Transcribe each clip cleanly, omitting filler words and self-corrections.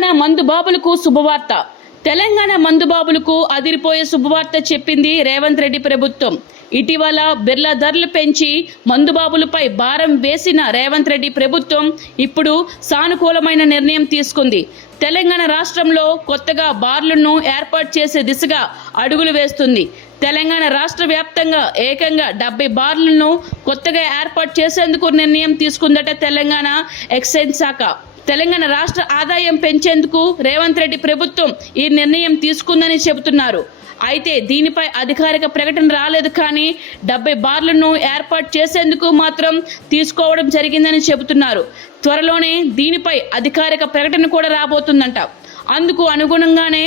తెలంగాణ మందుబాబులకు శుభవార్త. తెలంగాణ మందుబాబులకు అదిరిపోయే శుభవార్త చెప్పింది రేవంత్ రెడ్డి ప్రభుత్వం. ఇటీవల బిర్లా ధరలు పెంచి మందుబాబులపై భారం వేసిన రేవంత్ రెడ్డి ప్రభుత్వం ఇప్పుడు సానుకూలమైన నిర్ణయం తీసుకుంది. తెలంగాణ రాష్ట్రంలో కొత్తగా బార్లను ఏర్పాటు చేసే దిశగా అడుగులు వేస్తుంది. తెలంగాణ రాష్ట్ర వ్యాప్తంగా ఏకంగా 70 బార్లను కొత్తగా ఏర్పాటు చేసేందుకు నిర్ణయం తీసుకుందట తెలంగాణ ఎక్సైజ్ శాఖ. తెలంగాణ రాష్ట్ర ఆదాయం పెంచేందుకు రేవంత్ రెడ్డి ప్రభుత్వం ఈ నిర్ణయం తీసుకుందని చెబుతున్నారు. అయితే దీనిపై అధికారిక ప్రకటన రాలేదు, కానీ 70 బార్లను ఏర్పాటు చేసేందుకు మాత్రం తీసుకోవడం జరిగిందని చెబుతున్నారు. త్వరలోనే దీనిపై అధికారిక ప్రకటన కూడా రాబోతుందంట. అందుకు అనుగుణంగానే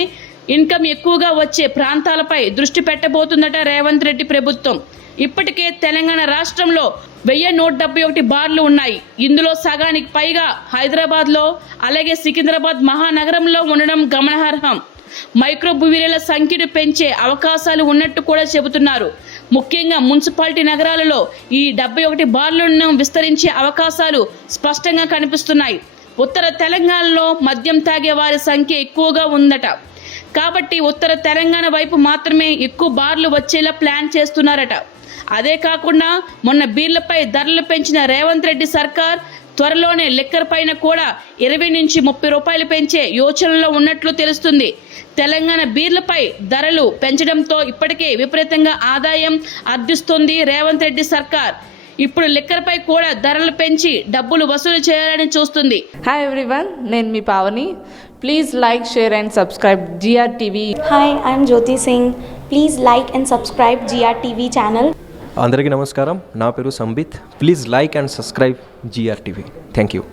ఇన్కమ్ ఎక్కువగా వచ్చే ప్రాంతాలపై దృష్టి పెట్టబోతుందట రేవంత్ రెడ్డి ప్రభుత్వం. ఇప్పటికే తెలంగాణ రాష్ట్రంలో 1171 బార్లు ఉన్నాయి. ఇందులో సగానికి పైగా హైదరాబాద్లో, అలాగే సికింద్రాబాద్ మహానగరంలో ఉండడం గమనార్హం. మైక్రో బ్రూవరీల సంఖ్యను పెంచే అవకాశాలు ఉన్నట్టు కూడా చెబుతున్నారు. ముఖ్యంగా మున్సిపాలిటీ నగరాలలో ఈ 71 బార్లను విస్తరించే అవకాశాలు స్పష్టంగా కనిపిస్తున్నాయి. ఉత్తర తెలంగాణలో మద్యం తాగే వారి సంఖ్య ఎక్కువగా ఉందట. కాబట్టి ఉత్తర తెలంగాణ వైపు మాత్రమే ఎక్కువ బార్లు వచ్చేలా ప్లాన్ చేస్తున్నారట. అదే కాకుండా మొన్న బీర్లపై ధరలు పెంచిన రేవంత్ రెడ్డి సర్కార్ త్వరలోనే లిక్కర్ పైన కూడా 20 నుంచి 30 రూపాయలు పెంచే యోచనలో ఉన్నట్లు తెలుస్తుంది. తెలంగాణ బీర్లపై ధరలు పెంచడంతో ఇప్పటికే విపరీతంగా ఆదాయం ఆర్జిస్తుంది రేవంత్ రెడ్డి సర్కార్. ఇప్పుడు లిక్కర్ పై కూడా ధరలు పెంచి డబ్బులు వసూలు చేయాలని చూస్తుంది. హాయ్ ఎవ్రీవన్, నేను మీ Pavani. Please like, share and subscribe GRTV. Hi, I'm Jyoti Singh. Please like and subscribe GRTV channel. అందరికీ నమస్కారం. నా పేరు Sambit. Please like and subscribe GRTV. Thank you.